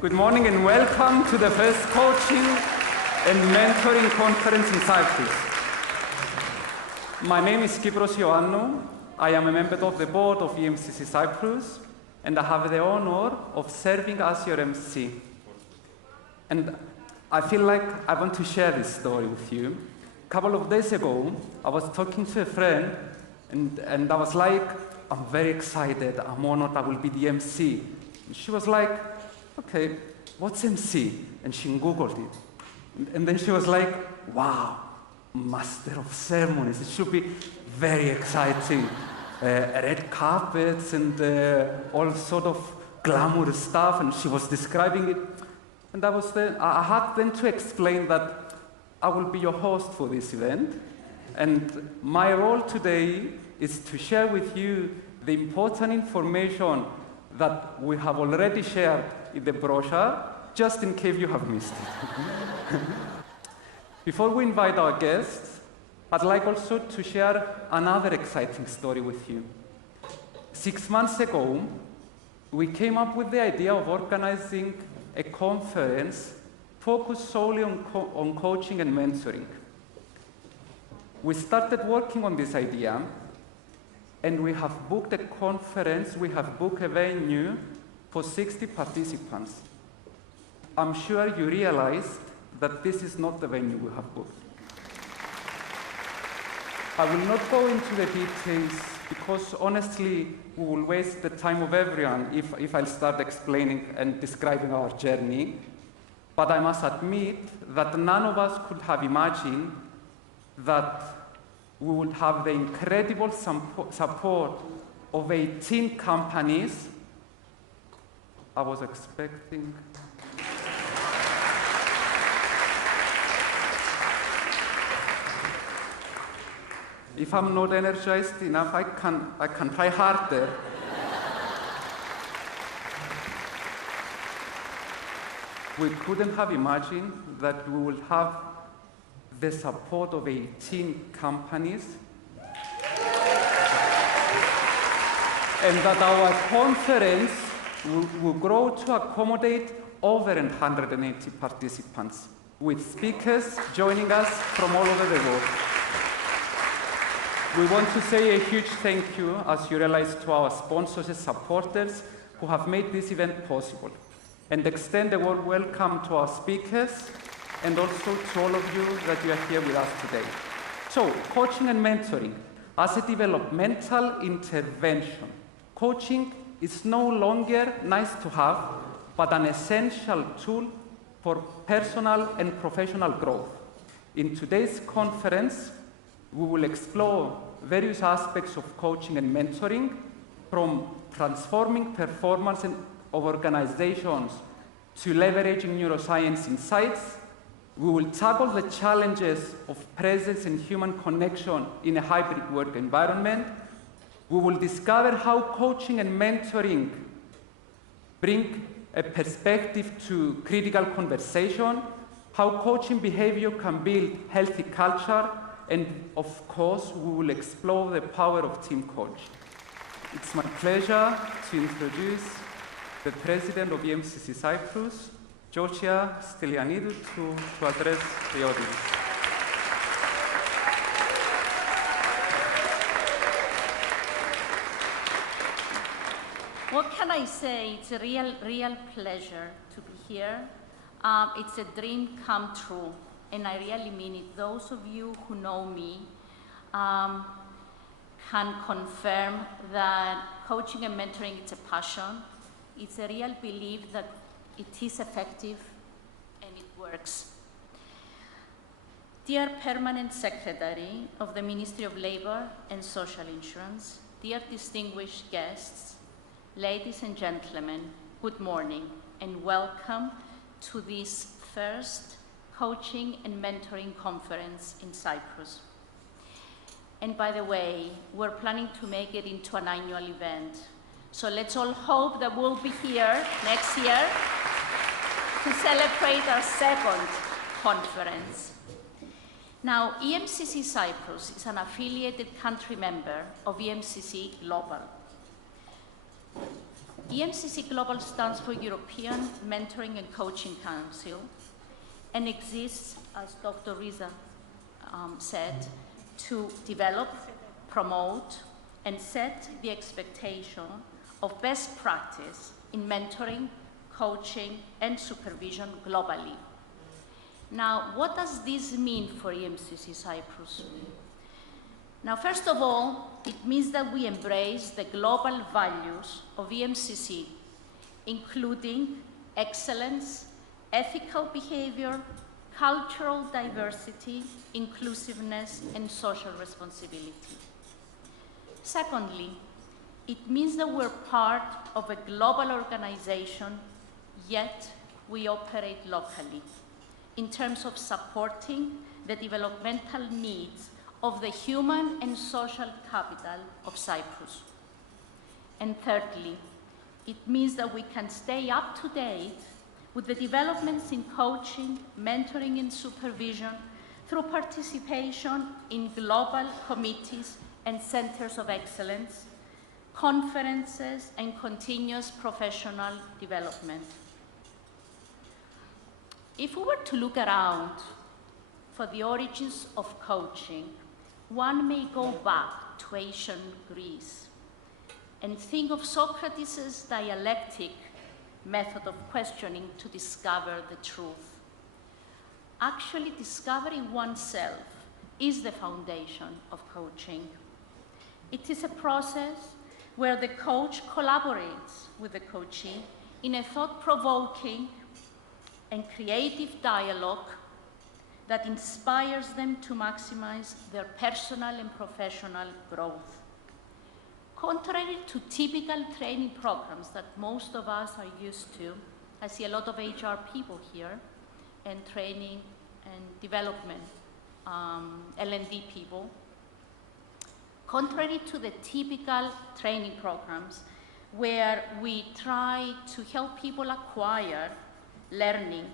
Good morning and welcome to the first coaching and mentoring conference in Cyprus. My name is Kypros Ioannou. I am a member of the board of EMCC Cyprus, and I have the honor of serving as your MC. And I feel like I want to share this story with you. A couple of days ago, I was talking to a friend, and I was like, I'm very excited, I'm honored, I will be the MC. And she was like, okay, what's MC? And she Googled it. And then she was like, wow, Master of Ceremonies, it should be very exciting. Red carpets and all sort of glamorous stuff, and she was describing it. And I had then to explain that I will be your host for this event. And my role today is to share with you the important information that we have already shared in the brochure, just in case you have missed it. Before we invite our guests, I'd like also to share another exciting story with you. 6 months ago, we came up with the idea of organizing a conference focused solely on coaching and mentoring. We started working on this idea, and we have booked a conference, we have booked a venue for 60 participants. I'm sure you realized that this is not the venue we have booked. I will not go into the details because honestly, we will waste the time of everyone if I start explaining and describing our journey. But I must admit that none of us could have imagined that we would have the incredible support of 18 companies. I was expecting. If I'm not energized enough, I can try harder. We couldn't have imagined that we would have the support of 18 companies, and that our conference will grow to accommodate over 180 participants, with speakers joining us from all over the world. We want to say a huge thank you, as you realize, to our sponsors and supporters who have made this event possible, and extend a warm welcome to our speakers and also to all of you that you are here with us today. So, coaching and mentoring as a developmental intervention. Coaching is no longer nice to have, but an essential tool for personal and professional growth. In today's conference, we will explore various aspects of coaching and mentoring, from transforming performance of organizations to leveraging neuroscience insights. We will tackle the challenges of presence and human connection in a hybrid work environment. We will discover how coaching and mentoring bring a perspective to critical conversation, how coaching behavior can build healthy culture, and of course, we will explore the power of team coach. It's my pleasure to introduce the president of EMCC Cyprus, Georgia Stylianidou, to address the audience. What can I say? It's a real pleasure to be here. It's a dream come true, and I really mean it. Those of you who know me can confirm that coaching and mentoring is a passion. It's a real belief that it is effective and it works. Dear Permanent Secretary of the Ministry of Labour and Social Insurance, dear distinguished guests, ladies and gentlemen, good morning and welcome to this first Coaching and Mentoring Conference in Cyprus. And by the way, we're planning to make it into an annual event. So let's all hope that we'll be here next year to celebrate our second conference. Now, EMCC Cyprus is an affiliated country member of EMCC Global. EMCC Global stands for European Mentoring and Coaching Council and exists, as Dr. Riza said, to develop, promote, and set the expectation of best practice in mentoring, coaching, and supervision globally. Now, what does this mean for EMCC Cyprus? Now, first of all, it means that we embrace the global values of EMCC, including excellence, ethical behavior, cultural diversity, inclusiveness, and social responsibility. Secondly, it means that we're part of a global organization, yet we operate locally in terms of supporting the developmental needs of the human and social capital of Cyprus. And thirdly, it means that we can stay up to date with the developments in coaching, mentoring, and supervision through participation in global committees and centers of excellence, conferences, and continuous professional development. If we were to look around for the origins of coaching, one may go back to ancient Greece and think of Socrates' dialectic method of questioning to discover the truth. Actually, discovering oneself is the foundation of coaching. It is a process where the coach collaborates with the coachee in a thought-provoking and creative dialogue that inspires them to maximize their personal and professional growth. Contrary to typical training programs that most of us are used to, I see a lot of HR people here, and training and development, L&D people. Contrary to the typical training programs where we try to help people acquire learning,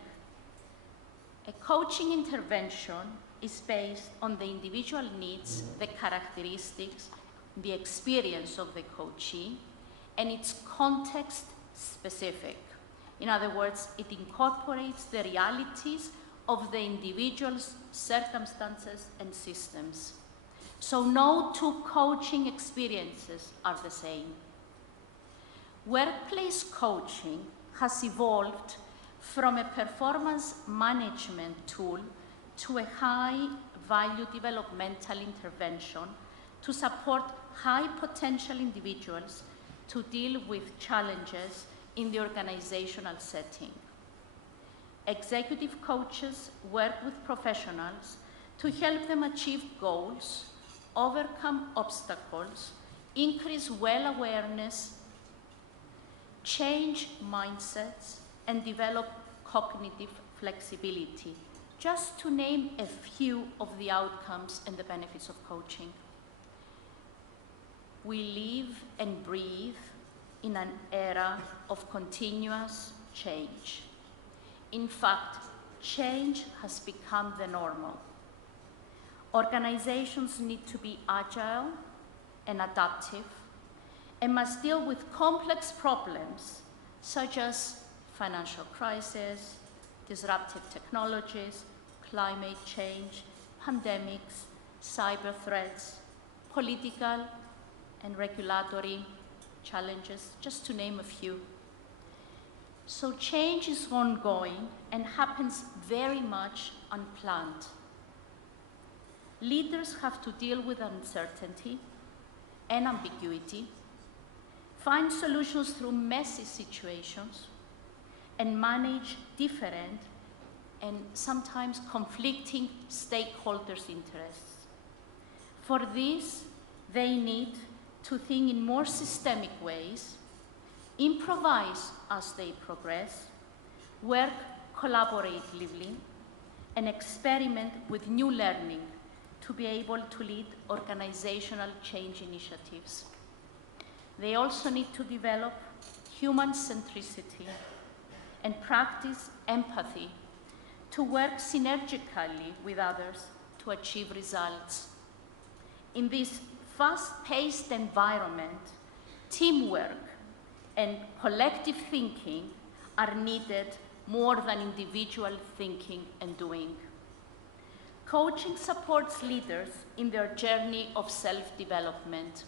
a coaching intervention is based on the individual needs, the characteristics, the experience of the coachee, and it's context specific. In other words, it incorporates the realities of the individual's circumstances and systems. So no two coaching experiences are the same. Workplace coaching has evolved from a performance management tool to a high-value developmental intervention to support high-potential individuals to deal with challenges in the organizational setting. Executive coaches work with professionals to help them achieve goals, overcome obstacles, increase well-awareness, change mindsets, and develop cognitive flexibility, just to name a few of the outcomes and the benefits of coaching. We live and breathe in an era of continuous change. In fact, change has become the normal. Organizations need to be agile and adaptive and must deal with complex problems such as financial crisis, disruptive technologies, climate change, pandemics, cyber threats, political and regulatory challenges, just to name a few. So change is ongoing and happens very much unplanned. Leaders have to deal with uncertainty and ambiguity, find solutions through messy situations, and manage different and sometimes conflicting stakeholders' interests. For this, they need to think in more systemic ways, improvise as they progress, work collaboratively, and experiment with new learning to be able to lead organizational change initiatives. They also need to develop human centricity and practice empathy to work synergically with others to achieve results. In this fast-paced environment, teamwork and collective thinking are needed more than individual thinking and doing. Coaching supports leaders in their journey of self-development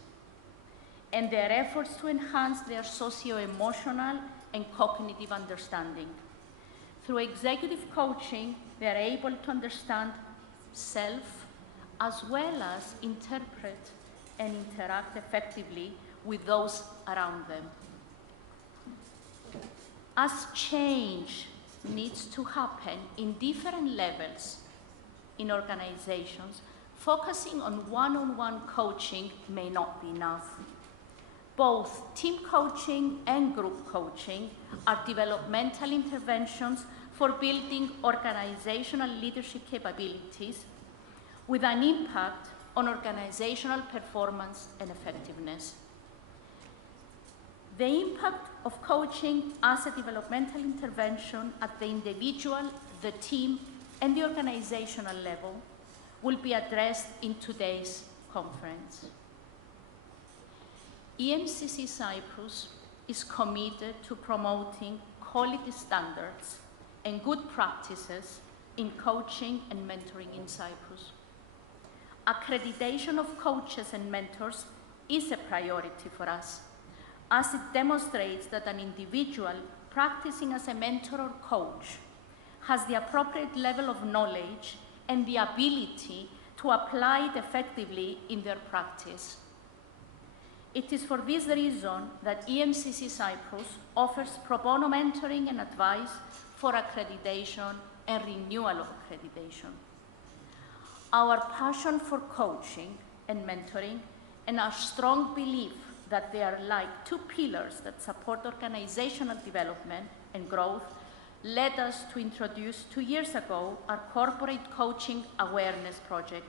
and their efforts to enhance their socio-emotional and cognitive understanding. Through executive coaching, they are able to understand self as well as interpret and interact effectively with those around them. As change needs to happen in different levels in organizations, focusing on one-on-one coaching may not be enough. Both team coaching and group coaching are developmental interventions for building organizational leadership capabilities with an impact on organizational performance and effectiveness. The impact of coaching as a developmental intervention at the individual, the team, and the organizational level will be addressed in today's conference. EMCC Cyprus is committed to promoting quality standards and good practices in coaching and mentoring in Cyprus. Accreditation of coaches and mentors is a priority for us, as it demonstrates that an individual practicing as a mentor or coach has the appropriate level of knowledge and the ability to apply it effectively in their practice. It is for this reason that EMCC Cyprus offers pro bono mentoring and advice for accreditation and renewal of accreditation. Our passion for coaching and mentoring and our strong belief that they are like two pillars that support organizational development and growth led us to introduce 2 years ago our corporate coaching awareness project,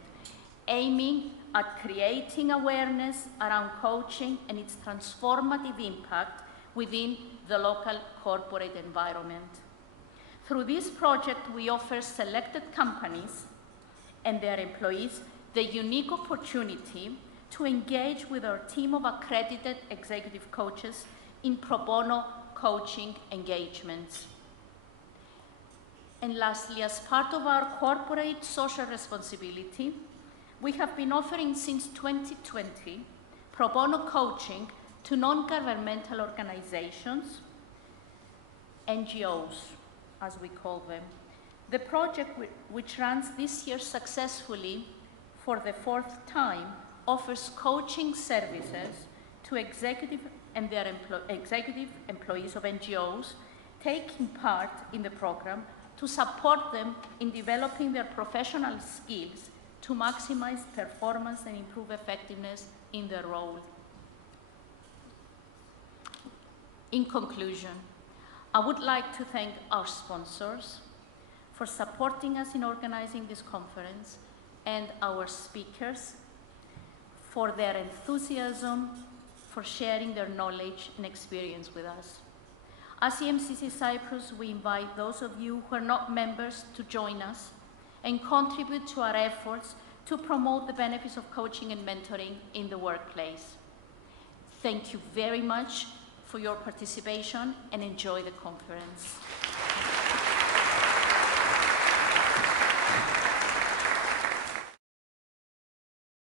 aiming at creating awareness around coaching and its transformative impact within the local corporate environment. Through this project, we offer selected companies and their employees the unique opportunity to engage with our team of accredited executive coaches in pro bono coaching engagements. And lastly, as part of our corporate social responsibility, we have been offering since 2020 pro bono coaching to non-governmental organizations, NGOs, as we call them. The project, which runs this year successfully for the 4th time, offers coaching services to executive and their executive employees of NGOs taking part in the program to support them in developing their professional skills to maximize performance and improve effectiveness in their role. In conclusion, I would like to thank our sponsors for supporting us in organizing this conference and our speakers for their enthusiasm, for sharing their knowledge and experience with us. As EMCC Cyprus, we invite those of you who are not members to join us and contribute to our efforts to promote the benefits of coaching and mentoring in the workplace. Thank you very much for your participation and enjoy the conference.